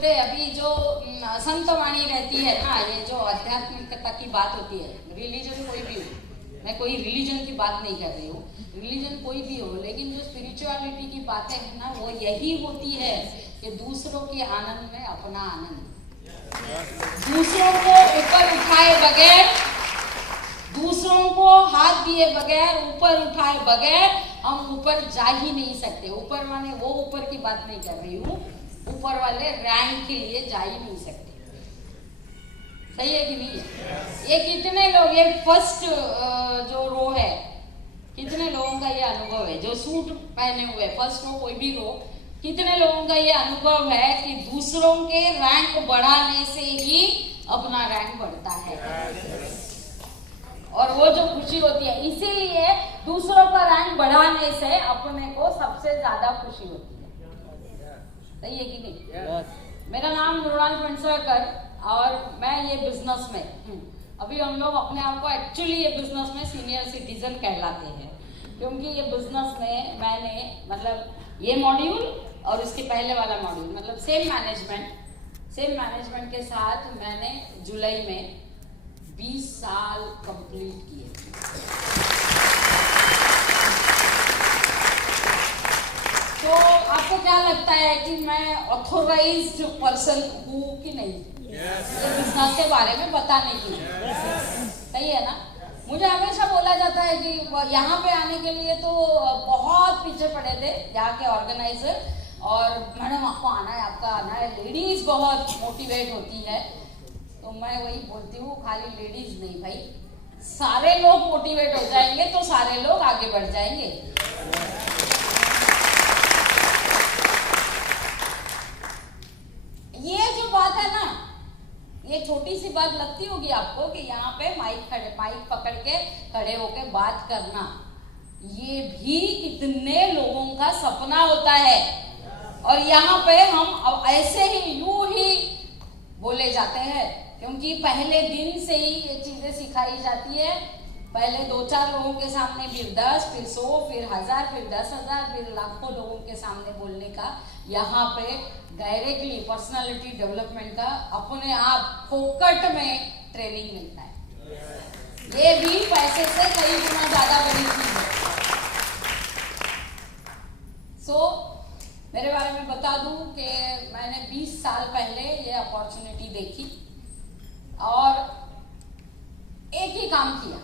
अभी जो संतवाणी रहती है ना, ये जो आध्यात्मिकता की बात होती है, रिलीजन कोई भी हो, मैं कोई रिलीजन की बात नहीं कर रही हूँ, रिलीजन कोई भी हो, लेकिन जो स्पिरिचुअलिटी की बातें है ना, वो यही होती है कि दूसरों के आनंद में अपना आनंद, दूसरों को ऊपर उठाए बगैर, दूसरों को हाथ दिए बगैर, ऊपर उठाए बगैर हम ऊपर जा ही नहीं सकते। ऊपर माने वो ऊपर की बात नहीं कर रही हूँ, ऊपर वाले रैंक के लिए जा ही नहीं सकते। सही है कि नहीं है? ये कितने लोग, ये फर्स्ट जो रो है, कितने लोगों का ये अनुभव है, जो सूट पहने हुए फर्स्ट रो कोई भी रो, कितने लोगों का ये अनुभव है कि दूसरों के रैंक बढ़ाने से ही अपना रैंक बढ़ता है, और वो जो खुशी होती है, इसीलिए दूसरों का रैंक बढ़ाने से अपने को सबसे ज्यादा खुशी होती है। सही है कि नहीं? मेरा नाम मृणाल फणसळकर और मैं ये बिजनेस में अभी हम लोग अपने आप को एक्चुअली ये बिजनेस में सीनियर सिटीजन कहलाते हैं, क्योंकि ये बिजनेस में मैंने मतलब ये मॉड्यूल और इसके पहले वाला मॉड्यूल मतलब सेम मैनेजमेंट के साथ मैंने जुलाई में 20 साल कंप्लीट किए। तो आपको क्या लगता है कि मैं ऑथोराइज्ड पर्सन हूँ कि नहीं ये बिजनेस के बारे में बताने के लिए? सही है ना? मुझे हमेशा बोला जाता है कि यहाँ पे आने के लिए तो बहुत पीछे पड़े थे यहाँ के ऑर्गेनाइजर, और मैडम आपको आना है, आपका आना है, लेडीज बहुत मोटिवेट होती है। तो मैं वही बोलती हूँ, खाली लेडीज नहीं भाई, सारे लोग मोटिवेट हो जाएंगे तो सारे लोग आगे बढ़ जाएंगे। ये जो बात है ना, ये छोटी सी बात लगती होगी आपको कि यहाँ पे माइक पकड़ के खड़े होके बात करना, ये भी कितने लोगों का सपना होता है, और यहाँ पे हम ऐसे ही यूं ही बोले जाते हैं, क्योंकि पहले दिन से ही ये चीजें सिखाई जाती है। पहले 2-4 लोगों के सामने, फिर 10, फिर 100, फिर 1000, फिर 10,000, फिर लाखों लोगों के सामने बोलने का, यहाँ पे डायरेक्टली पर्सनालिटी डेवलपमेंट का अपने आप फोकट में ट्रेनिंग मिलता है। ये भी पैसे से कई गुना ज्यादा बड़ी चीज है। मेरे बारे में बता दूं कि मैंने 20 साल पहले ये अपॉर्चुनिटी देखी और एक ही काम किया।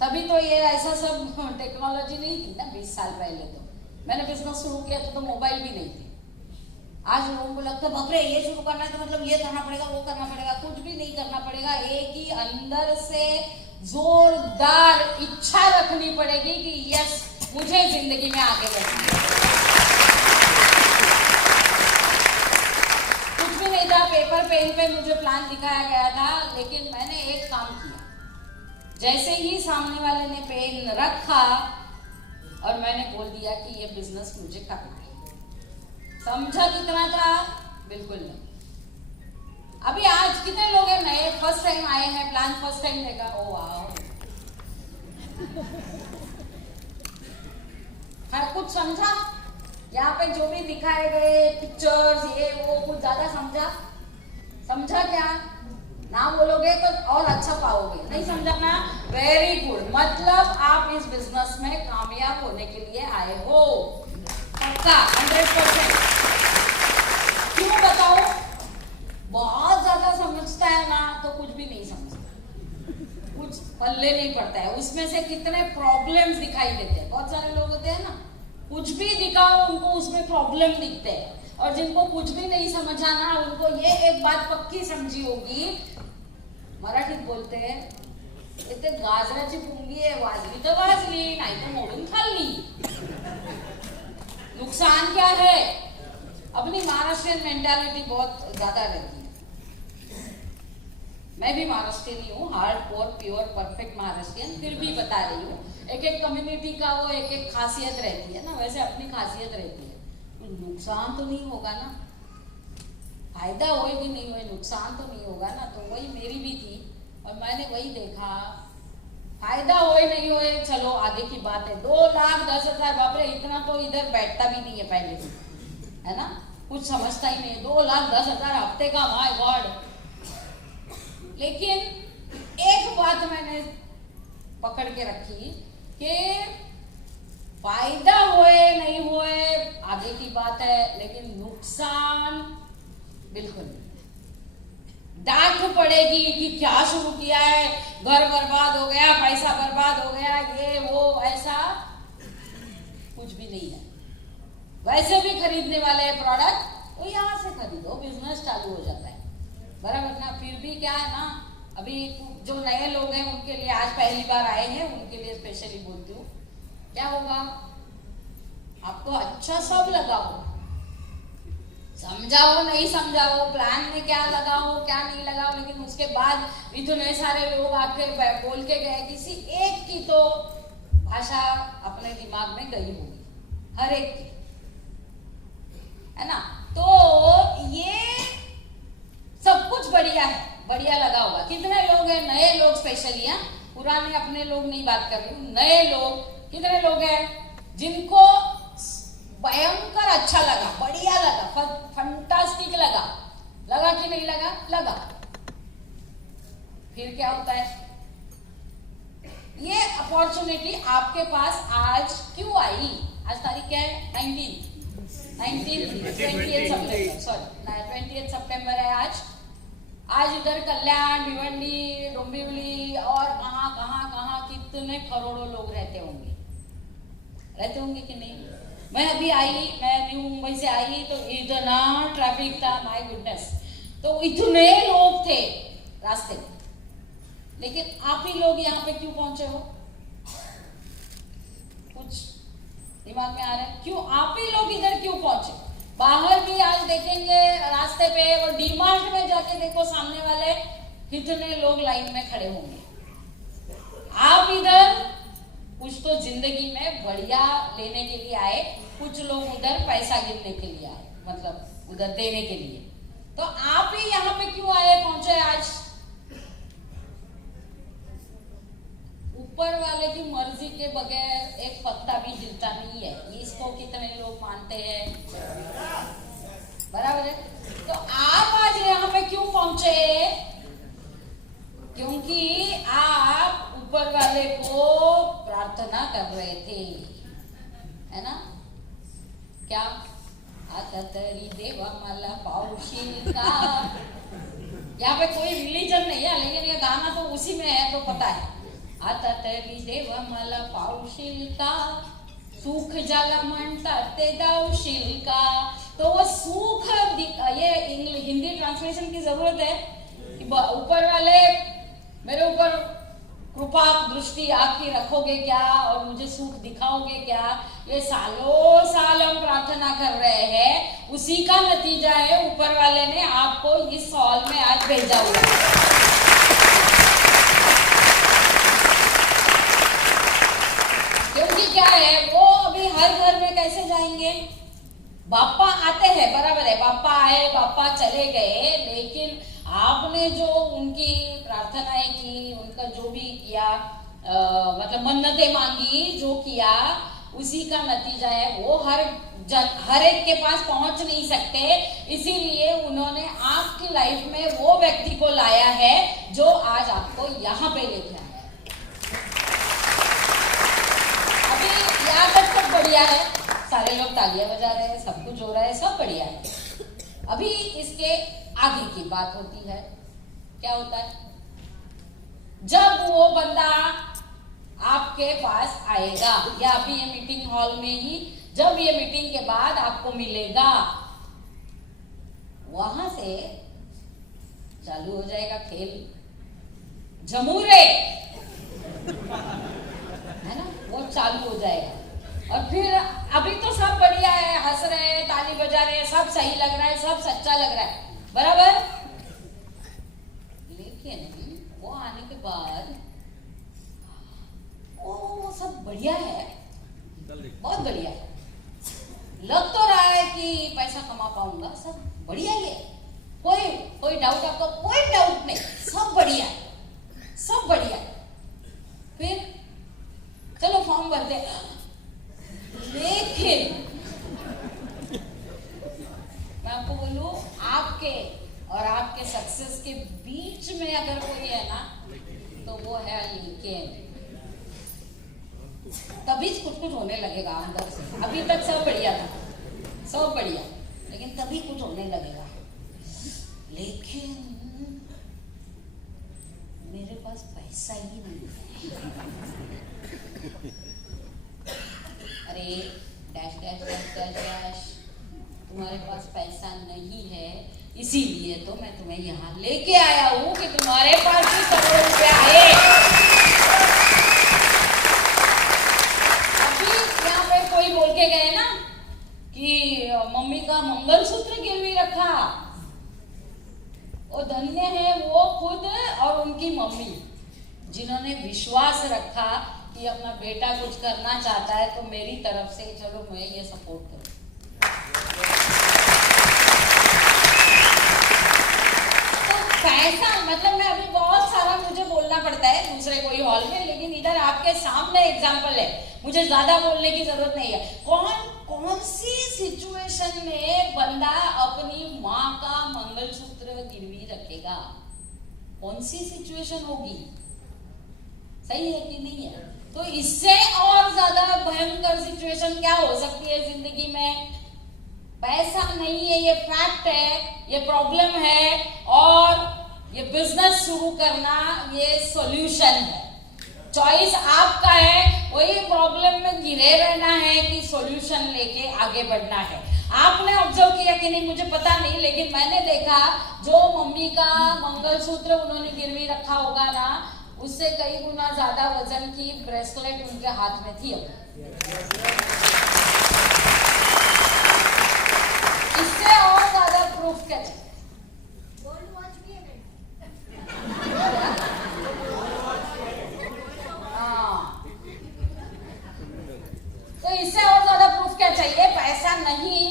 तभी तो ये ऐसा सब टेक्नोलॉजी नहीं थी ना 20 साल पहले। तो मैंने बिजनेस शुरू किया तो मोबाइल भी नहीं थी। आज लोगों को लगता है बाप रे ये शुरू करना है तो मतलब ये करना पड़ेगा, वो करना पड़ेगा। कुछ भी नहीं करना पड़ेगा, एक ही अंदर से जोरदार इच्छा रखनी पड़ेगी कि यस मुझे जिंदगी में आगे बढ़ना है। कुछ भी नहीं था, पेपर पेन पे मुझे प्लान दिखाया गया था, लेकिन मैंने एक काम किया। जैसे ही सामने वाले ने पेन रखा और मैंने बोल दिया कि ये बिजनेस मुझे करना है। समझा कितना था? बिल्कुल नहीं। अभी आज कितने लोग हैं नए, फर्स्ट टाइम आए हैं, प्लान फर्स्ट टाइम देखा, ओ वाओ। हर कुछ समझा? यहाँ पे जो भी दिखाए गए पिक्चर्स ये वो कुछ ज्यादा समझा क्या? ना बोलोगे तो और अच्छा पाओगे, नहीं समझा ना? वेरी गुड, मतलब आप इस बिजनेस में कामयाब होने के लिए आए हो, पक्का 100%। क्यों बताओ? बहुत ज्यादा समझता है ना तो कुछ भी नहीं समझता, कुछ पल्ले नहीं पड़ता है। उसमें से कितने प्रॉब्लम्स दिखाई देते हैं। बहुत सारे लोग होते हैं ना, कुछ भी दिखाओ उनको उसमें प्रॉब्लम दिखते हैं, और जिनको कुछ भी नहीं समझा ना, उनको ये एक बात पक्की समझी होगी, मराठीत बोलते हैं इथे गाजराची पुंगी आहे, वाजली तर वाजली नाही तो मोडून खाल्ली। नुकसान क्या है? अपनी महाराष्ट्रियन मेंटालिटी बहुत ज्यादा रहती है। मैं भी महाराष्ट्रियन हूँ, hard core pure perfect Maharashtrian, फिर भी बता रही हूँ। एक एक कम्युनिटी का वो एक एक खासियत रहती है ना, वैसे अपनी खासियत रहती है। नुकसान तो नहीं होगा ना, फायदा होए कि नहीं होए, नुकसान तो नहीं होगा ना। तो वही मेरी भी थी और मैंने वही देखा, फायदा होए नहीं होए चलो आगे की बात है। 2,10,000 बाप रे, इतना तो इधर बैठता भी नहीं है पहले से, है ना? कुछ समझता ही नहीं, 2,10,000 हफ्ते का, माय गॉड। लेकिन एक बात मैंने पकड़ के रखी कि फायदा हुए नहीं हुए आगे की बात है, लेकिन नुकसान बिल्कुल नहीं। डांट पड़ेगी कि क्या शुरू किया है, घर बर्बाद हो गया, पैसा बर्बाद हो गया, ये वो, ऐसा कुछ भी नहीं है। वैसे भी खरीदने वाले प्रोडक्ट तो यहाँ से खरीदो, बिजनेस चालू हो जाता है, बराबर ना। फिर भी क्या है ना, अभी जो नए लोग हैं उनके लिए, आज पहली बार आए हैं उनके लिए स्पेशली बोलती हूँ, क्या होगा, आपको अच्छा सब लगाओ, समझाओ नहीं समझाओ, प्लान में क्या लगाओ क्या नहीं लगाओ, लेकिन उसके बाद इतने सारे लोग आके बोल के गए, किसी एक की तो भाषा अपने दिमाग में गई होगी, हर एक की, है ना। तो ये सब कुछ बढ़िया है, बढ़िया लगा होगा। कितने लोग हैं नए लोग, स्पेशली है, पुराने अपने लोग नहीं बात कर रही हूँ, नए लोग कितने लोग हैं जिनको भयंकर अच्छा लगा, बढ़िया लगा, फंटास्टिक लगा कि नहीं लगा? लगा। फिर क्या होता है, ये अपॉर्चुनिटी आपके पास आज क्यों आई? आज तारीख क्या है? 20 सितंबर है आज इधर कल्याण, भिवंडी, डोंबिवली और कहां कितने करोड़ों लोग रहते होंगे कि नहीं? मैं अभी आई, मैं न्यू मुंबई से आई तो इतना ट्रैफिक था, माय गुडनेस, तो इतने लोग थे रास्ते में, लेकिन आप ही लोग यहाँ पे क्यों पहुंचे हो? कुछ दिमाग में आ रहा है क्यों आप ही लोग इधर क्यों पहुंचे? बाहर भी आज देखेंगे रास्ते पे, और डीमार्ट में जाके देखो, सामने वाले कितने लोग लाइन में खड़े होंगे। आप इधर कुछ तो जिंदगी में बढ़िया लेने के लिए आए, कुछ लोग उधर पैसा गिनने के लिए आए, मतलब उधर देने के लिए। तो आप ही यहाँ पे क्यों आए, पहुंचे आज? ऊपर वाले की मर्जी के बगैर एक पत्ता भी हिलता नहीं है, इसको कितने लोग मानते हैं? बराबर है। तो आप आज यहाँ पे क्यों पहुंचे? क्योंकि आप ऊपर वाले को प्रार्थना कर रहे थे, है ना? क्या? आता तरी देवा मला पावशील का। यहाँ पे कोई रिलीजन नहीं है, लेकिन ये गाना तो उसी में है, तो पता है। आता तरी देवा मला पावशील का, सुख जाला म्हणतात ते दावशील का। तो वो सुख, ये हिंदी ट्रांसलेशन की जरूरत है कि ऊपर वाले मेरे ऊपर कृपा दृष्टि आपकी रखोगे क्या, और मुझे सुख दिखाओगे क्या? ये सालों साल हम प्रार्थना कर रहे हैं, उसी का नतीजा है ऊपर वाले ने आपको इस हॉल में आज भेजा हुआ। क्योंकि क्या है, वो अभी हर घर में कैसे जाएंगे? बापा आते हैं, बराबर है, बापा आए बापा चले गए, लेकिन आपने जो उनकी प्रार्थनाएं की, उनका जो भी किया, मतलब मन्नतें मांगी, जो किया, उसी का नतीजा है। वो हर एक के पास पहुंच नहीं सकते, इसीलिए उन्होंने आपकी लाइफ में वो व्यक्ति को लाया है जो आज आपको यहाँ पे लेके आया है। अभी यहाँ तक सब बढ़िया है, सारे लोग तालियां बजा रहे हैं, सब कुछ हो रहा है, सब बढ़िया है। अभी इसके आगे की बात होती है, क्या होता है? जब वो बंदा आपके पास आएगा, या अभी ये मीटिंग हॉल में ही, जब ये मीटिंग के बाद आपको मिलेगा, वहां से चालू हो जाएगा खेल, जमूरे, है ना? वो चालू हो जाएगा। और फिर अभी तो सब बढ़िया है, हंस रहे हैं, ताली बजा रहे हैं, सब सही लग रहा है, सब सच्चा लग रहा है, बराबर। लेकिन वो आने के बाद वो सब बढ़िया है, बहुत बढ़िया है, लग तो रहा है कि पैसा कमा पाऊंगा, सब बढ़िया ही है, कोई डाउट आपको? कोई डाउट नहीं, सब बढ़िया है, सब बढ़िया है। फिर चलो फॉर्म भर दे, लेकिन मैं आपके और आपके सक्सेस के बीच में अगर कोई है ना, तो वो है लिंकेन। तभी कुछ कुछ होने लगेगा अंदर से। अभी तक सब बढ़िया था, सब बढ़िया, लेकिन तभी कुछ होने लगेगा। लेकिन मेरे पास पैसा ही नहीं है। अरे dash dash dash dash dash, तुम्हारे पास पैसा नहीं है, इसीलिए तो मैं तुम्हें यहाँ लेके आया हूँ कि तुम्हारे पास भी करोड़ रुपए आए। अभी यहाँ पे कोई बोल के गए ना कि मम्मी का मंगलसूत्र गिरवी रखा। वो धन्य है वो खुद और उनकी मम्मी, जिन्होंने विश्वास रखा कि अपना बेटा कुछ करना चाहता है तो मेरी तरफ से चलो मैं ये सपोर्ट करूं। तो पैसा मतलब मैं अभी बहुत सारा मुझे बोलना पड़ता है दूसरे कोई हॉल में, लेकिन इधर आपके सामने एग्जाम्पल है, मुझे ज्यादा बोलने की जरूरत नहीं है। कौन सी सिचुएशन में बंदा अपनी माँ का मंगलसूत्र गिरवी रखेगा? कौन सी सिचुएशन होगी? सही है कि नहीं है? तो इससे और ज्यादा भयंकर सिचुएशन क्या हो सकती है जिंदगी में? पैसा नहीं है, ये फैक्ट है, ये प्रॉब्लम है, और ये बिजनेस शुरू करना ये सॉल्यूशन है। चॉइस आपका है, वही प्रॉब्लम में गिरे रहना है कि सॉल्यूशन लेके आगे बढ़ना है। आपने ऑब्जर्व किया कि नहीं मुझे पता नहीं, लेकिन मैंने देखा जो मम्मी का मंगलसूत्र उन्होंने गिरवी रखा होगा ना, उससे कई गुना ज्यादा वजन की ब्रेसलेट उनके हाथ में थी। इससे और ज्यादा प्रूफ क्या चाहिए? तो इससे और ज्यादा प्रूफ क्या चाहिए? पैसा नहीं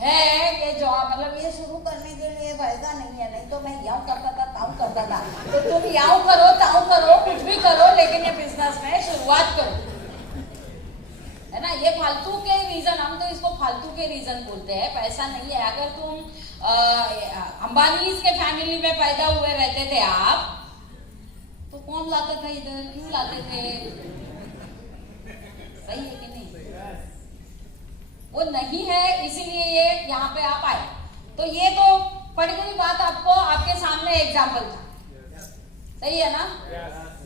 है ये जो मतलब ये शुरू करने के लिए पैसा नहीं है, नहीं तो मैं यहाँ करता था ताऊ करता था। तो तुम यहाँ करो ताऊ करो कुछ भी करो, लेकिन ये बिजनेस में शुरुआत करो, है ना? ये फालतू के रीजन, हम तो इसको फालतू के रीजन बोलते हैं। पैसा नहीं है। अगर तुम अंबानी के फैमिली में पैदा हुए रहते थे आप, तो कौन लाता था इधर? क्यों लाते थे? सही है कि नहीं? वो नहीं है, इसीलिए ये यहाँ पे आप आए। तो ये तो पड़ी गई बात, आपको आपके सामने एग्जाम्पल था। सही है ना?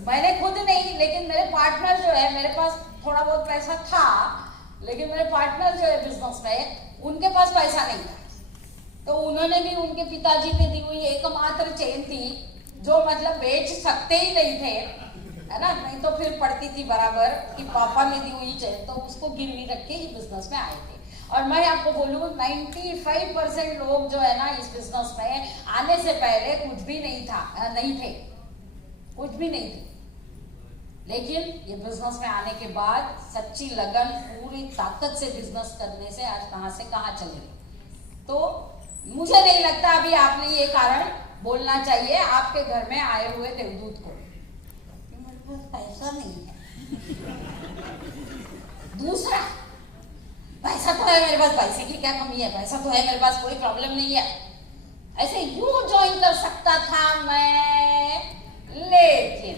मैंने खुद नहीं, लेकिन मेरे पार्टनर जो है, मेरे पास थोड़ा बहुत पैसा था, लेकिन मेरे पार्टनर जो है बिजनेस में, उनके पास पैसा नहीं था। तो उन्होंने भी उनके पिताजी ने दी हुई एकमात्र चेन थी, जो मतलब बेच सकते ही नहीं थे, है ना? नहीं तो फिर पड़ती थी बराबर कि पापा ने दी हुई चेन, तो उसको गिरवी रख के ही बिजनेस में आए थे। और मैं आपको बोलूँ 95% लोग जो है ना इस बिजनेस में आने से पहले कुछ भी नहीं था, नहीं थे, कुछ भी नहीं थे। लेकिन ये बिजनेस में आने के बाद सच्ची लगन, पूरी ताकत से बिजनेस करने से आज कहां से कहां चले गए। तो मुझे नहीं लगता अभी आपने ये कारण बोलना चाहिए आपके घर में आए हुए देवदूत को, मेरे पास पैसा नहीं है। दूसरा, पैसा तो है मेरे पास, पैसे की क्या कमी है? पैसा तो है मेरे पास, कोई प्रॉब्लम नहीं है। ऐसे यूं ज्वाइन कर सकता था मैं, लेकिन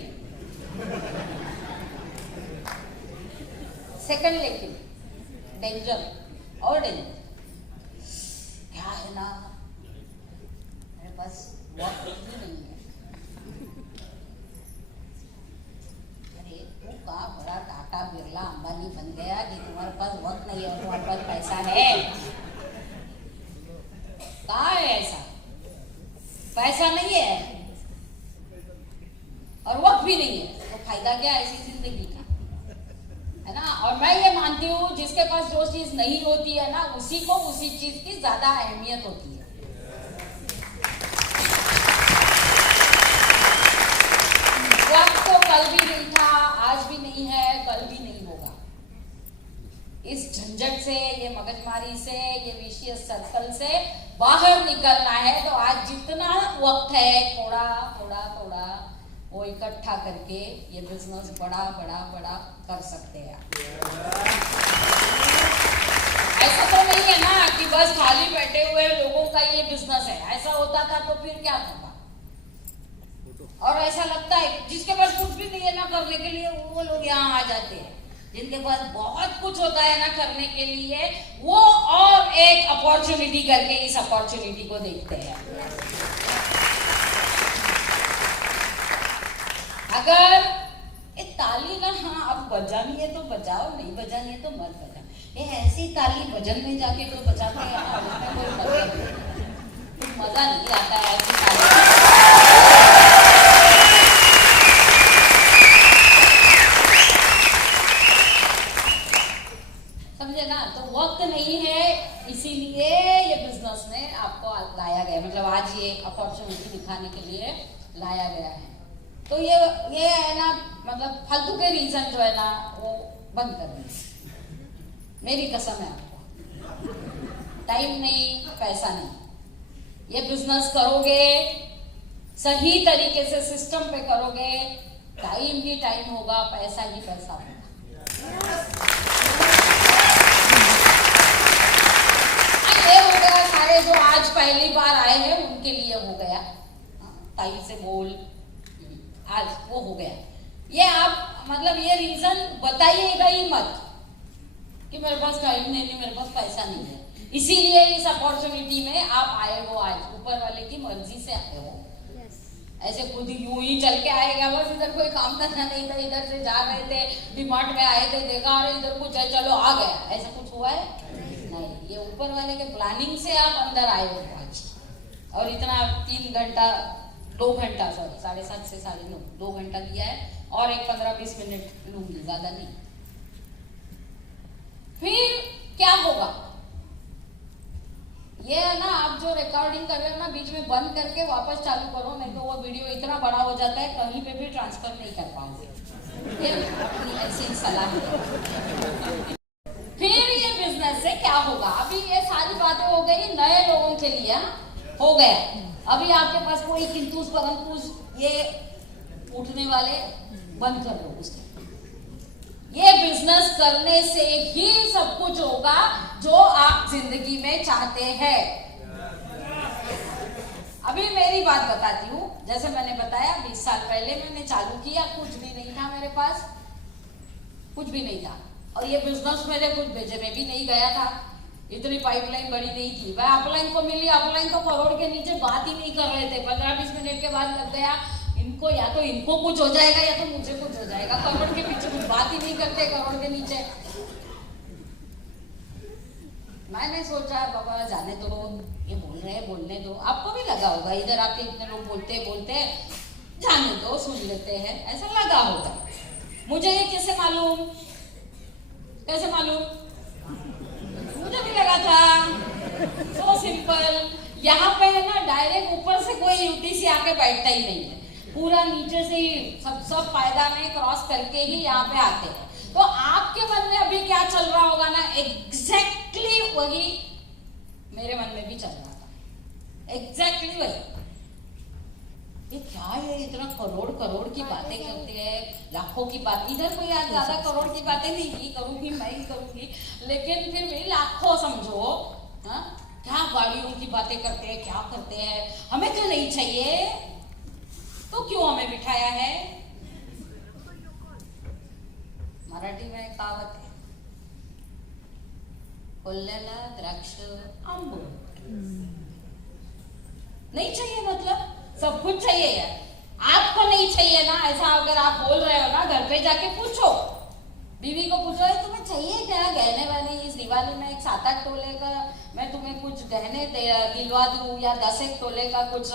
सेकंड लेकिन डेंजर और डेंजर क्या है ना, मेरे पास वक्त ही नहीं है। अरे तू का बड़ा टाटा बिरला अंबानी बन गया कि तुम्हारे पास वक्त नहीं है और तुम्हारे पास पैसा है? कहाँ है ऐसा? पैसा नहीं है और वक्त भी नहीं है, तो फायदा क्या ऐसी जिंदगी का, है ना? और मैं ये मानती हूँ जिसके पास जो चीज नहीं होती है ना, उसी को उसी चीज की ज्यादा अहमियत होती है। वक्त तो कल भी नहीं था, आज भी नहीं है, कल भी नहीं होगा। इस झंझट से, ये मगजमारी से, ये विशियस सर्कल से बाहर निकलना है तो आज जितना वक्त है थोड़ा थोड़ा थोड़ा वो इकट्ठा करके ये बिजनेस बड़ा बड़ा बड़ा कर सकते हैं। ऐसा तो नहीं है ना कि बस खाली बैठे हुए लोगों का ये बिजनेस है। ऐसा होता था तो फिर क्या होता। और ऐसा लगता है जिसके पास कुछ भी नहीं है ना करने के लिए, वो लोग यहाँ आ जाते हैं। जिनके पास बहुत कुछ होता है ना करने के लिए, वो और एक अपॉर्चुनिटी करके इस अपॉर्चुनिटी को देखते हैं। अगर एक ताली ना, हाँ अब बजानी है तो बजाओ, नहीं बजानी है तो मत बजाओ। ये ऐसी ताली भजन में जाके तो बजाते हैं ना, उसमें कोई मजा नहीं आता है ऐसी ताली। समझे ना? तो वक्त नहीं है, इसीलिए ये बिजनेस में आपको लाया गया, मतलब आज ये अपॉर्चुनिटी दिखाने के लिए लाया गया है। तो ये है ना, मतलब फालतू के रीजन जो है ना वो बंद कर दें। मेरी कसम है आपको, टाइम नहीं, पैसा नहीं। ये बिजनेस करोगे सही तरीके से, सिस्टम पे करोगे, टाइम ही टाइम होगा, पैसा ही पैसा होगा। ये हो गया सारे जो आज पहली बार आए हैं उनके लिए हो गया, ताई से बोल, आज वो हो गया। ये आप मतलब ये रीजन बताइएगा ही मत कि मेरे पास टाइम नहीं, मेरे पास पैसा नहीं है। इसीलिए इस अपॉर्चुनिटी में आप आए हो, आज ऊपर वाले की मर्जी से आए हो। ऐसे खुद यूं ही चल के आएगा, बस इधर कोई काम धंधा नहीं था, इधर से जा रहे थे, डिमार्ट में आए थे, देखा अरे इधर कुछ है, चलो आ गया, ऐसा कुछ हुआ है नहीं। ये ऊपर वाले के प्लानिंग से आप अंदर आए हो आज। और इतना 3 घंटा 2 घंटा, सॉरी 7:30 से 9:30, 2 घंटा दिया है, और एक 15-20 मिनट लूंगी, ज्यादा नहीं। फिर क्या होगा ये है ना, आप जो रिकॉर्डिंग कर रहे हो ना, बीच में बंद करके वापस चालू करो, नहीं तो वो वीडियो इतना बड़ा हो जाता है कहीं पे भी ट्रांसफर नहीं कर पाओगे। ये अपनी ऐसी सलाह है। फिर ये बिजनेस से क्या होगा? अभी ये सारी बातें हो गई नए लोगों के लिए, हो गया। अभी आपके पास कोई किंतुस परंतुस ये उठने वाले बंद कर दो उसके। ये बिजनेस करने से ही सब कुछ होगा जो आप जिंदगी में चाहते हैं। अभी मेरी बात बताती हूँ। जैसे मैंने बताया 20 साल पहले मैंने चालू किया, कुछ भी नहीं था मेरे पास, कुछ भी नहीं था। और ये बिजनेस मेरे कुछ भेजे में भी नहीं गया था, इतनी पाइपलाइन बड़ी नहीं थी। वह अपलाइन को मिली, अपलाइन तो करोड़ के नीचे बात ही नहीं कर रहे थे। 15-20 मिनट के बाद लग गया इनको, या तो इनको कुछ हो जाएगा या तो मुझे कुछ हो जाएगा। करोड़ के पीछे कुछ बात ही नहीं करते, करोड़ के नीचे। मैंने सोचा बाबा जाने दो, ये बोल रहे हैं बोलने दो। आपको भी लगा होगा, इधर आके इतने लोग बोलते बोलते जाने दो, सुन लेते हैं, ऐसा लगा होगा। मुझे ये कैसे मालूम, कैसे मालूम? मुझे भी लगा था, सो सिंपल। यहाँ पे है ना, डायरेक्ट ऊपर से कोई यूटीसी आके बैठता ही नहीं है, पूरा नीचे से ही सब फायदा में क्रॉस करके ही यहाँ पे आते हैं। तो आपके मन में अभी क्या चल रहा होगा ना, एग्जैक्टली वही मेरे मन में भी चल रहा था, एग्जैक्टली वही। ये क्या है, इतना करोड़ की बातें करते हैं, लाखों की बात। इधर कोई आज ज्यादा करोड़ की बातें नहीं की, करूंगी मैं ही करूंगी, लेकिन फिर भी लाखों समझो। हाँ, क्या गाड़ियों की बातें करते हैं, क्या करते हैं। हमें तो नहीं चाहिए तो क्यों हमें बिठाया है? मराठी में एक कहावत है, कोल्ह्याला द्राक्ष आंबो। नहीं चाहिए मतलब सब कुछ चाहिए यार। आपको नहीं चाहिए ना, ऐसा अगर आप बोल रहे हो ना, घर पे जाके पूछो, बीवी को पूछो तुम्हें चाहिए क्या गहने वाले, इस दिवाली में एक 7-8 तोले का मैं तुम्हें कुछ गहने दिलवा दूं, या 10-1 तोले का कुछ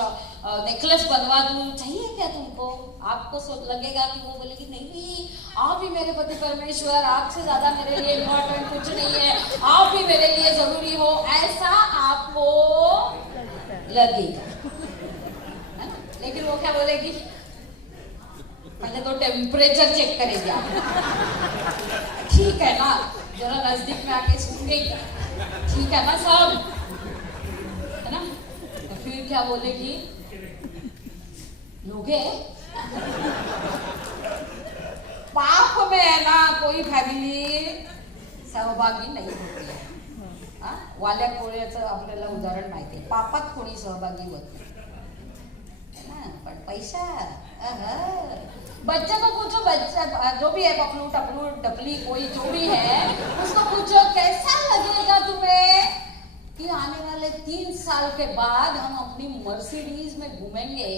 नेकलेस बनवा दूं, चाहिए क्या तुमको? आपको लगेगा कि वो बोलेगी नहीं, आप ही मेरे पति परमेश्वर, आपसे ज्यादा मेरे लिए इम्पोर्टेंट कुछ नहीं है, आप ही मेरे लिए जरूरी हो, ऐसा आपको लगेगा। लेकिन वो क्या बोलेगी, पहले तो टेम्परेचर चेक करेगी आप, ठीक है ना, जरा नजदीक में आके सुनेगी, ठीक है ना सब, है ना। तो फिर क्या बोलेगी, लोगे पाप में है ना कोई फॅमिली सहभागी नाही होती है. वाल्या कोळ्याचं आपल्याला उदाहरण माहिती आहे. पापात कोणी सहभागी होत है ना, पण पैसा बच्चे को पूछो, बच्चा जो भी है पपलू टपलू टपली कोई जो भी है उसको पूछो कैसा लगेगा तुम्हें कि आने वाले 3 साल के बाद हम अपनी मर्सिडीज में घूमेंगे,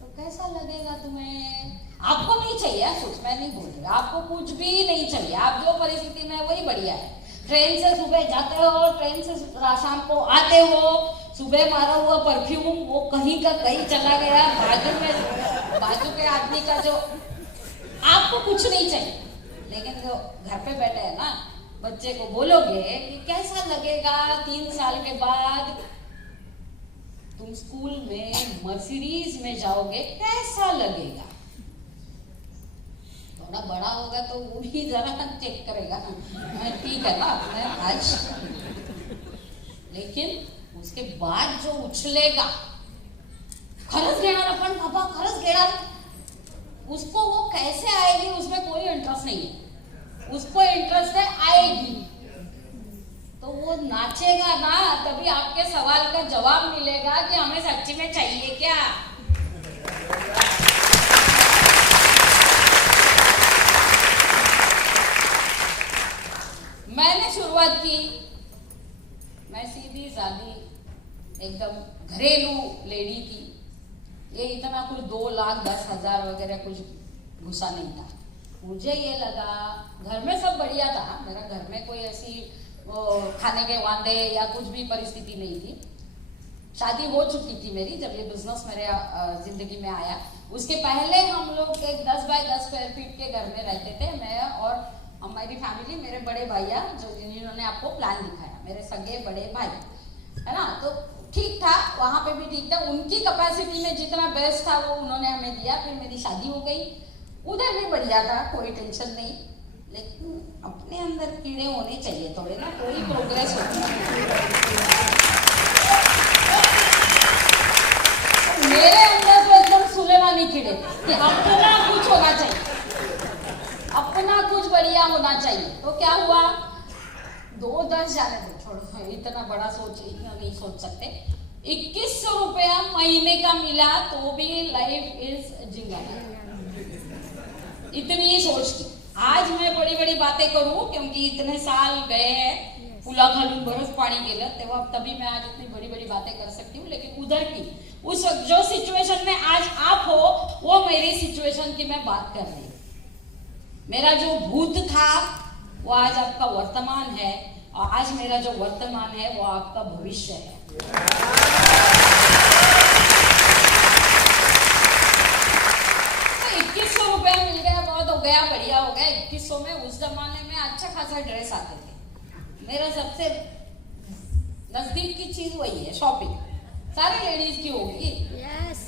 तो कैसा लगेगा तुम्हें. आपको नहीं चाहिए कुछ, मैं नहीं बोल रही, आपको कुछ भी नहीं चाहिए, आप जो परिस्थिति में वही बढ़िया है. ट्रेन से सुबह जाते हो, ट्रेन से शाम को आते हो, सुबह मारा हुआ परफ्यूम वो कहीं का कहीं चला गया, बाजू के आदमी का जो, आपको कुछ नहीं चाहिए. लेकिन जो घर पे बैठे हैं ना, बच्चे को बोलोगे कि कैसा लगेगा 3 साल के बाद तुम स्कूल में मर्सिडीज में जाओगे, कैसा लगेगा. थोड़ा बड़ा होगा तो वो भी जरा चेक करेगा, ठीक है ना आज. लेकिन उसके बाद जो उछलेगा, खरंच घेणार आपण बाबा, खरंच घेणार, उसको वो कैसे आएगी उसमें कोई इंटरेस्ट नहीं है. उसको इंटरेस्ट है आएगी, तो वो नाचेगा ना, तभी आपके सवाल का जवाब मिलेगा कि हमें सच्ची में चाहिए क्या. मैंने शुरुआत की, मैं सीधी सादी एकदम घरेलू लेडी थी. ये इतना कुछ 2,10,000 वगैरह कुछ घुसा नहीं था. मुझे ये लगा घर में सब बढ़िया था, मेरा घर में कोई ऐसी खाने के वादे या कुछ भी परिस्थिति नहीं थी. शादी हो चुकी थी मेरी जब ये बिजनेस मेरे जिंदगी में आया. उसके पहले हम लोग एक 10 बाय 10 स्क्वायर फीट के घर में रहते थे, मैं और हमारी फैमिली, मेरे बड़े भैया जिन्होंने आपको प्लान दिखाया, मेरे सगे बड़े भाई है ना. तो ठीक था, वहां पे भी ठीक था. उनकी कैपेसिटी में जितना बेस्ट था वो उन्होंने हमें दिया. फिर मेरी शादी हो गई, उधर भी बढ़िया था, कोई टेंशन नहीं. लेकिन अपने अंदर कीड़े होने चाहिए थोड़े ना, कोई प्रोग्रेस होती है. मेरे अंदर तो एकदम सुलेमानी कीड़े कि अपना कुछ होना चाहिए, अपना कुछ बढ़िया होना चाहिए. तो क्या हुआ, 2-10 जाने दो, छोड़ो, इतना बड़ा नहीं सोच सकते. 2100 रुपया महीने का मिला तो भी लाइफ इज जिंगाना. इतनी ही सोचती. आज मैं बड़ी बड़ी बातें करूं क्योंकि इतने साल गए हैं, पुला खालून बरस पाणी गेलं तेव्हा, तभी मैं आज इतनी बड़ी बड़ी बातें कर सकती हूँ. लेकिन उधर की उस जो सिचुएशन में आज आप हो, वो मेरी सिचुएशन की मैं बात कर रही हूँ. मेरा जो भूत था वो आज आपका वर्तमान है, और आज मेरा जो वर्तमान है वो आपका भविष्य है. तो 2100 रुपया मिल गया, बहुत हो गया, बढ़िया हो गया. 2100 में उस जमाने में अच्छा खासा ड्रेस आते थे. मेरा सबसे नजदीक की चीज वही है, शॉपिंग. सारी लेडीज की होगी.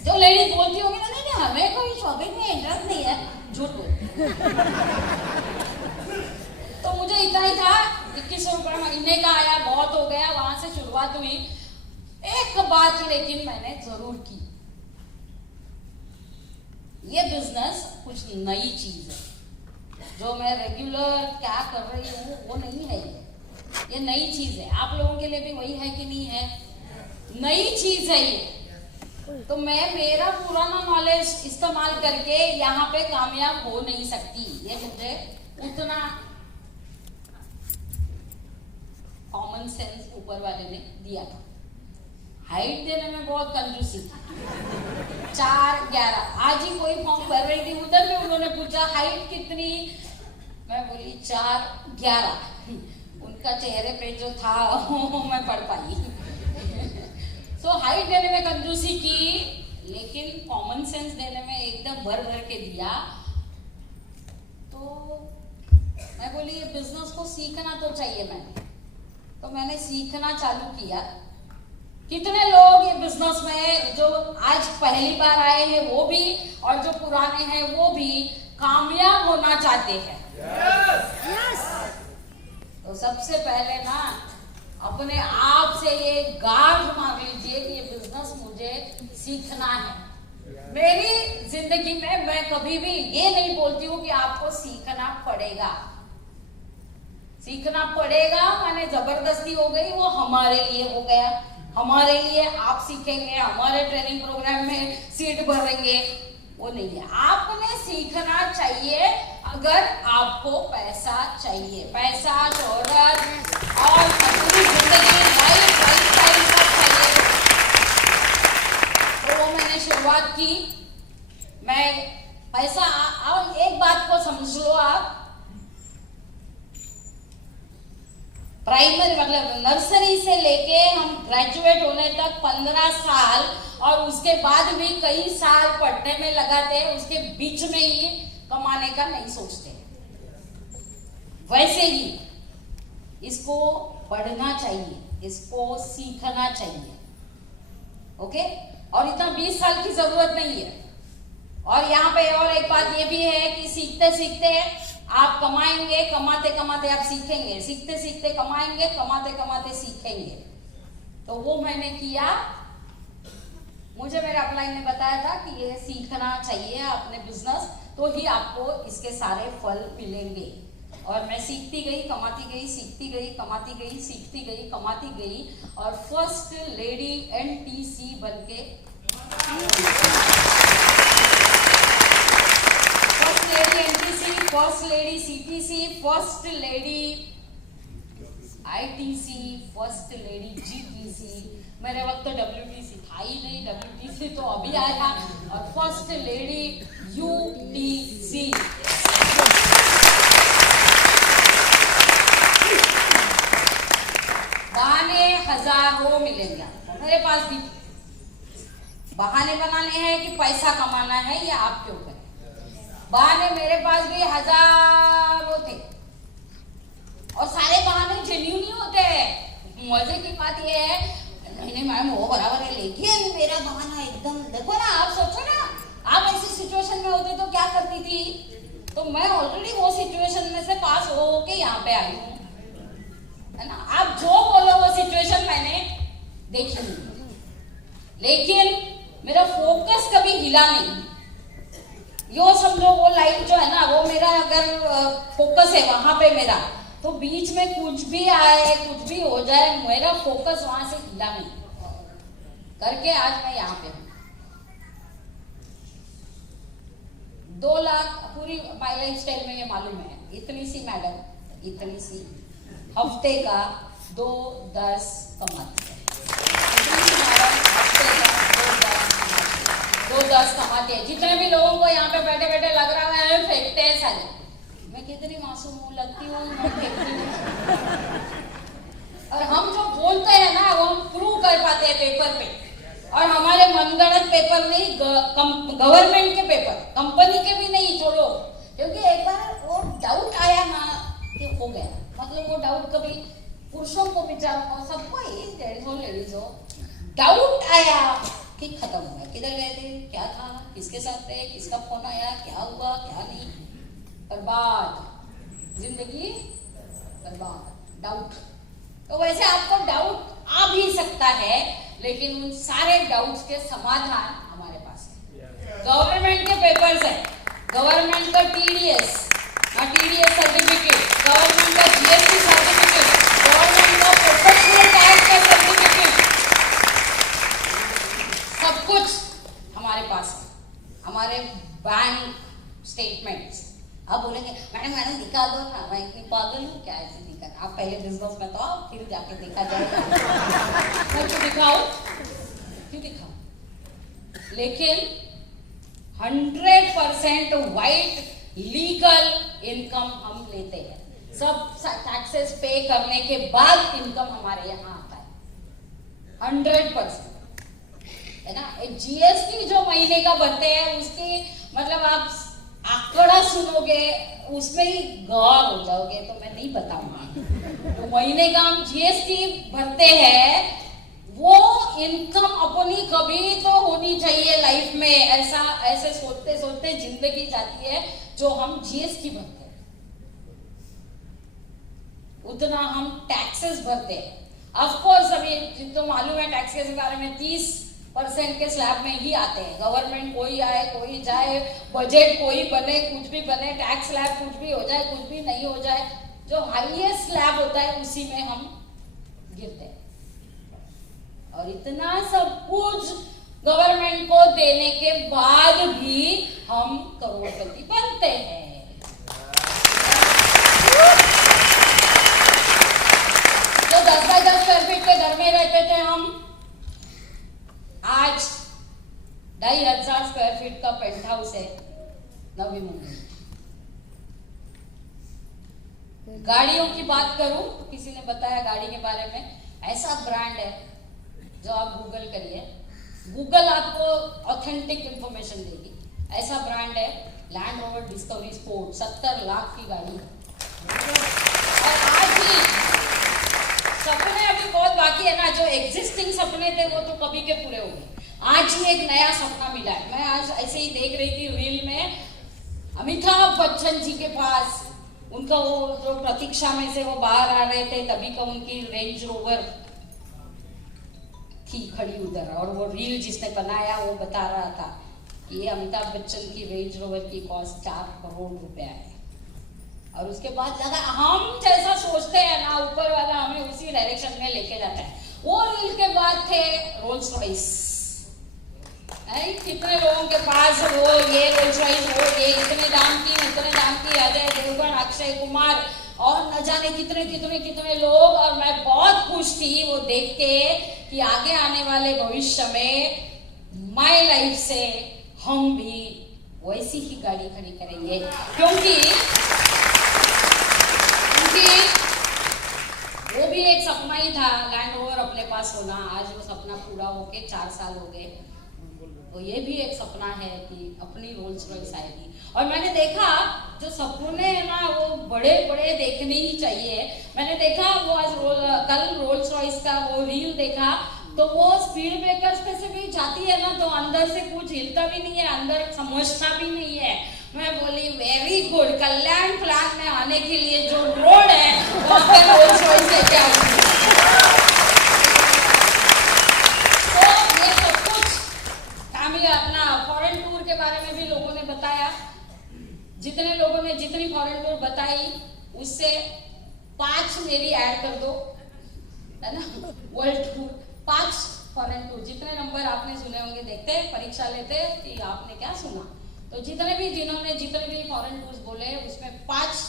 जो लेडीज बोलती होगी ना, नहीं हमें कोई शॉपिंग में इंटरेस्ट नहीं है, झूठ बोलती. तो मुझे इतना ही था, 2100 रुपये महीने का आया, बहुत हो गया. वहां से शुरुआत हुई. एक बात लेकिन मैंने जरूर की, ये बिजनेस कुछ नई चीज है. जो मैं रेगुलर क्या कर रही हूँ वो नहीं है, ये नई चीज है. आप लोगों के लिए भी वही है कि नहीं है, नई चीज है ये. तो मैं मेरा पुराना नॉलेज इस्तेमाल करके यहाँ पे कामयाब हो नहीं सकती. ये मुझे उतना कॉमन सेंस ऊपर वाले ने दिया था. हाइट देने में बहुत कंजूसी थी. 4'11". आज ही कोई फॉर्म भर रही थी, उधर भी उन्होंने पूछा हाइट कितनी, मैं बोली 4'11". उनका चेहरे पे जो था वो मैं पढ़ पाई. सो हाइट देने में कंजूसी की, लेकिन कॉमन सेंस देने में एकदम भर भर के दिया. तो मैं बोली ये बिजनेस को सीखना तो चाहिए. तो मैंने सीखना चालू किया. कितने लोग ये बिजनेस में जो आज पहली बार आए हैं वो भी, और जो पुराने हैं वो भी कामयाब होना चाहते हैं. yes. तो सबसे पहले ना अपने आप से ये गार्ड मार लीजिए कि ये बिजनेस मुझे सीखना है. मेरी जिंदगी में मैं कभी भी ये नहीं बोलती हूँ कि आपको सीखना पड़ेगा। सीखना पड़ेगा माने जबरदस्ती हो गई, वो हमारे लिए हो गया। हमारे लिए आप सीखेंगे, हमारे ट्रेनिंग प्रोग्राम में सीट भरेंगे, वो नहीं है। आपने सीखना चाहिए अगर आपको पैसा चाहिए। पैसा, शोहरत और अपनी जिंदगी लाइफ स्टाइल का चाहिए। तो वो मैंने शुरुआत की। मैं पैसा और एक बात को समझ लो आप, प्राइमरी मतलब नर्सरी से लेके हम ग्रेजुएट होने तक 15 साल और उसके बाद भी कई साल पढ़ने में लगाते हैं, उसके बीच में ही कमाने का नहीं सोचते। वैसे ही इसको पढ़ना चाहिए, इसको सीखना चाहिए। ओके, और इतना 20 साल की जरूरत नहीं है। और यहाँ पे और एक बात ये भी है कि सीखते सीखते आप कमाएंगे, कमाते कमाते आप सीखेंगे, सीखते सीखते कमाएंगे, कमाते कमाते सीखेंगे। तो वो मैंने किया। मुझे मेरे अपलाइन ने बताया था कि ये सीखना चाहिए अपने बिजनेस, तो ही आपको इसके सारे फल मिलेंगे। और मैं सीखती गई, कमाती गई, सीखती गई, कमाती गई, सीखती गई, कमाती गई और फर्स्ट लेडी NTC बनके, first lady NTC, first lady CTC, first lady ITC, first lady GTC। मेरे वक्त तो WTC था ही नहीं, WTC तो अभी आया। और फर्स्ट लेडी UTC। बहाने हजारों मिलेंगे आपको, मेरे पास भी। बहाने बनाने हैं कि पैसा कमाना है, ये आपके ऊपर। बहाने मेरे पास भी हजारों थे और सारे बहाने जेन्युइन ही होते हैं। मजे की बात ये है, नहीं मैडम वो बराबर है, लेकिन मेरा बहाना एकदम, देखो ना, आप सोचो ना, आप ऐसी सिचुएशन में होते तो क्या करती थी। तो मैं ऑलरेडी वो सिचुएशन में से पास हो के यहाँ पे आई हूँ, है ना। आप जो बोलो वो सिचुएशन मैंने देखी नहीं, लेकिन मेरा फोकस कभी हिला नहीं। यो समझो वो लाइफ जो है ना, वो मेरा अगर फोकस है वहां पे मेरा, तो बीच में कुछ भी आए, कुछ भी हो जाए, मेरा फोकस वहां से हिला नहीं करके आज मैं यहाँ पे हूँ। 2 लाख पूरी माई लाइफ स्टाइल में, ये मालूम है, इतनी सी मैडम, इतनी सी हफ्ते का 2-10 कमाती है। इतनी सी मैडम हफ्ते का 2-10 कमाती है। जितने भी लोगों को यहाँ पे बैठे बैठे लग रहा है फेंकते हैं साले, मैं कितनी मासूम हूँ, लगती हूँ मैं फेंकती हूँ। और हम जो बोलते हैं ना, वो हम प्रूव कर पाते हैं पेपर पे। और हमारे मनगढ़ंत पेपर नहीं, गवर्नमेंट के पेपर, कंपनी के भी नहीं, छोड़ो। क्योंकि एक बार वो डाउट आया ना कि हो गया, मतलब वो डाउट कभी पुरुषों को, विचारों को, सबको ही, लेडीज हो, डाउट आया कि खत्म हो गया। किधर गए थे, क्या था, किसके साथ थे, किसका फोन आया, क्या हुआ, क्या नहीं, बर्बाद जिंदगी, बर्बाद। डाउट, तो वैसे आपको डाउट आ भी सकता है, लेकिन उन सारे डाउट्स के समाधान हमारे पास है। गवर्नमेंट के पेपर्स है, गवर्नमेंट का TDS सर्टिफिकेट, गवर्नमेंट का GST सर्टिफिकेट, गवर्नमेंट का प्रोफेशनल टैक्स का सर्टिफिकेट, सब कुछ हमारे पास है। हमारे बैंक स्टेटमेंट्स। आप बोलेंगे मैडम दिखा दो ना, मैं इतनी पागल हूँ क्या ऐसे दिखा। आप पहले बिजनेस में तो आओ, फिर जाके देखा जाएगा। मैं क्यों दिखाऊं? लेकिन 100% वाइट लीगल इनकम हम लेते हैं। सब टैक्सेस पे करने के बाद इनकम हमारे यहाँ आता है 100%, है ना। GST जो महीने का भरते हैं, उसकी मतलब आप आंकड़ा सुनोगे उसमें ही गौर हो जाओगे, तो मैं नहीं बताऊंगा। तो महीने का हम GST भरते हैं, वो इनकम अपनी कभी तो होनी चाहिए लाइफ में। ऐसे सोचते सोचते जिंदगी जाती है। जो हम GST भरते हैं उतना हम टैक्सेस भरते हैं। ऑफ कोर्स अभी तो मालूम है टैक्सेस के बारे में 30 % के स्लैब में ही आते हैं। गवर्नमेंट कोई आए कोई जाए, बजट कोई बने कुछ भी बने, टैक्स स्लैब कुछ भी हो जाए कुछ भी नहीं हो जाए, जो हाईएस्ट स्लैब होता है उसी में हम गिरते हैं। और इतना सब कुछ गवर्नमेंट को देने के बाद भी हम करोड़पति बनते हैं। तो 10 बाय 10 स्क्वायर फीट के घर में रहते थे हम, आज 2500 स्क्वायर फीट का पेंट हाउस है नवी मुंबई। गाड़ियों की बात करूं तो किसी ने बताया गाड़ी के बारे में, ऐसा ब्रांड है जो आप गूगल करिए, गूगल आपको ऑथेंटिक इंफॉर्मेशन देगी। ऐसा ब्रांड है land rover discovery sport, 70 lakh की गाड़ी है। और आज भी सपने अभी बहुत बाकी है ना, जो एग्जिस्टिंग सपने थे वो तो कभी के पूरे हो गए। आज ही एक नया सपना मिला है। मैं आज ऐसे ही देख रही थी रील में, अमिताभ बच्चन जी के पास उनका वो जो प्रतीक्षा में से वो बाहर आ रहे थे, तभी का उनकी रेंज रोवर थी खड़ी उधर, और वो रील जिसने बनाया वो बता रहा था कि ये अमिताभ बच्चन की रेंज रोवर की कॉस्ट 4 करोड़ रुपया है। और उसके बाद लगा हम जैसा सोचते हैं ना, ऊपर वाला हमें उसी डायरेक्शन में लेके जाता है। वो रील के बाद थे रोल्स रॉयस, कितने लोगों के पास वो ये रोल्स रॉयस, वो ये इतने दाम की उतने दाम की, अजय देवगन, अक्षय कुमार और न जाने कितने कितने कितने लोग। और मैं बहुत खुश थी वो देख के कि आगे आने वाले भविष्य में माय लाइफ से हम भी वैसी ही गाड़ी खड़ी करेंगे, क्योंकि वो भी एक सपना ही था लैंड रोवर अपने पास होना। आज वो सपना पूरा होके 4 साल हो गए। तो ये भी एक सपना है कि अपनी रोल्स रॉयस आएगी। और मैंने देखा जो सपने हैं ना वो बड़े बड़े देखने ही चाहिए। मैंने देखा वो आज कल रोल्स रॉयस का वो रील देखा, तो वो स्पीड ब्रेकर्स पे से भी जाती है ना, तो अंदर से कुछ हिलता भी नहीं है, अंदर समझता भी नहीं है। मैं बोली वेरी गुड, कल्याण प्लान में आने के लिए जो रोड है वहाँ पे रोल्स रॉयस लेके आऊंगी। तो ये सब कुछ फैमिली, अपना फॉरेन टूर के बारे में भी लोगों ने बताया। जितने लोगों ने जितनी फॉरेन टूर बताई उससे 5 मेरी ऐड कर दो, है ना, वर्ल्ड टूर 5 फॉरेन टूर। जितने नंबर आपने सुने होंगे, देखते परीक्षा लेते कि आपने क्या सुना। तो जितने भी फॉरेन टूर्स बोले उसमें 5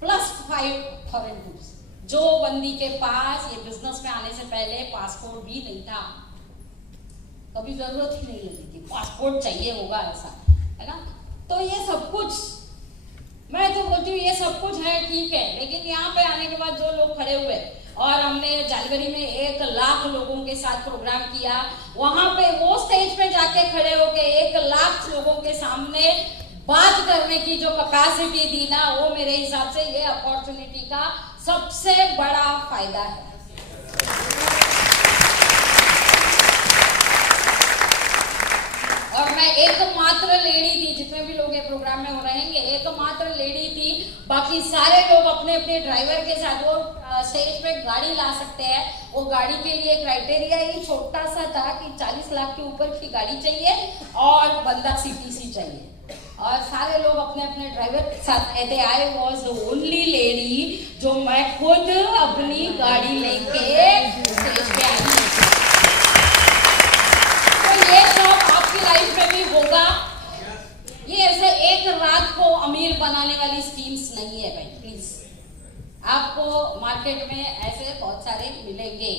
+ 5 फॉरेन टूर्स। जो बंदी के पास ये बिजनेस में आने से पहले पासपोर्ट भी नहीं था, कभी जरूरत ही नहीं लगी थी, पासपोर्ट चाहिए होगा ऐसा, है ना। तो ये सब कुछ मैं तो बोलती हूँ ये सब कुछ है ठीक है, लेकिन यहाँ पे आने के बाद जो लोग खड़े हुए और हमने जनवरी में 1 लाख लोगों के साथ प्रोग्राम किया, वहां पे वो स्टेज पे जाके खड़े होके 1 लाख लोगों के सामने बात करने की जो कैपेसिटी दी ना, वो मेरे हिसाब से ये अपॉर्चुनिटी का सबसे बड़ा फायदा है। और मैं एकमात्र लेडी थी, जितने भी लोग ये प्रोग्राम में हो रहेंगे एकमात्र लेडी थी, बाकी सारे लोग अपने अपने ड्राइवर के साथ वो स्टेज पे गाड़ी ला सकते हैं। वो गाड़ी के लिए क्राइटेरिया ही छोटा सा था कि 40 लाख के ऊपर की गाड़ी चाहिए और बंदा CTC चाहिए, और सारे लोग अपने अपने ड्राइवर के साथ आए थे। I was the only lady जो मैं खुद अपनी गाड़ी लेके स्टेज पे आई। तो ये सब आपकी लाइफ में भी होगा। ये ऐसे एक रात को अमीर बनाने वाली स्कीम्स नहीं है भाई, प्लीज। आपको मार्केट में ऐसे बहुत सारे मिलेंगे।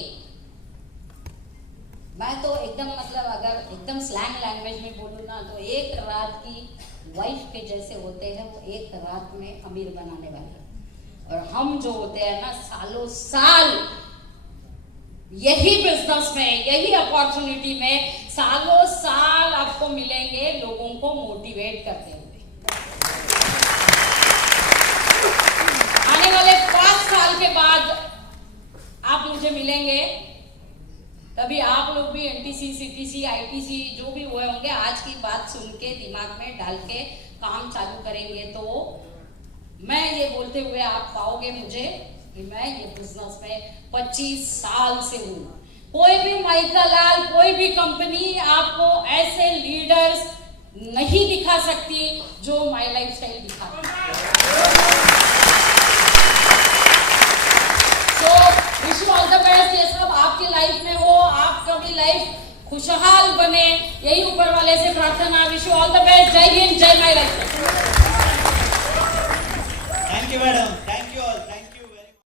मैं तो एकदम मतलब अगर एकदम स्लैंग लैंग्वेज में बोलूँ ना, तो एक रात की वाइफ के जैसे होते हैं वो एक रात में अमीर बनाने वाले। और हम जो होते हैं ना, सालों साल यही बिजनेस में, यही अपॉर्चुनिटी में सालों साल आपको मिलेंगे लोगों को मोटिवेट करते हुए। आने वाले 5 साल के बाद आप मुझे मिलेंगे, तभी आप लोग भी NTC, CTC, ITC जो भी हुए होंगे, आज की बात सुन के दिमाग में डाल के काम चालू करेंगे। तो मैं ये बोलते हुए आप पाओगे मुझे कि मैं ये बिजनेस में 25 साल से हूँ। कोई भी माइकालाल, कोई भी कंपनी आपको ऐसे लीडर्स नहीं दिखा सकती जो माई लाइफ स्टाइल दिखाती है। तो wish you all the best, ये सब आपकी लाइफ में हो, आपका भी लाइफ खुशहाल बने, यही ऊपर वाले से प्रार्थना। Wish you all the best. जय हिंद, जय my life. Thank you madam.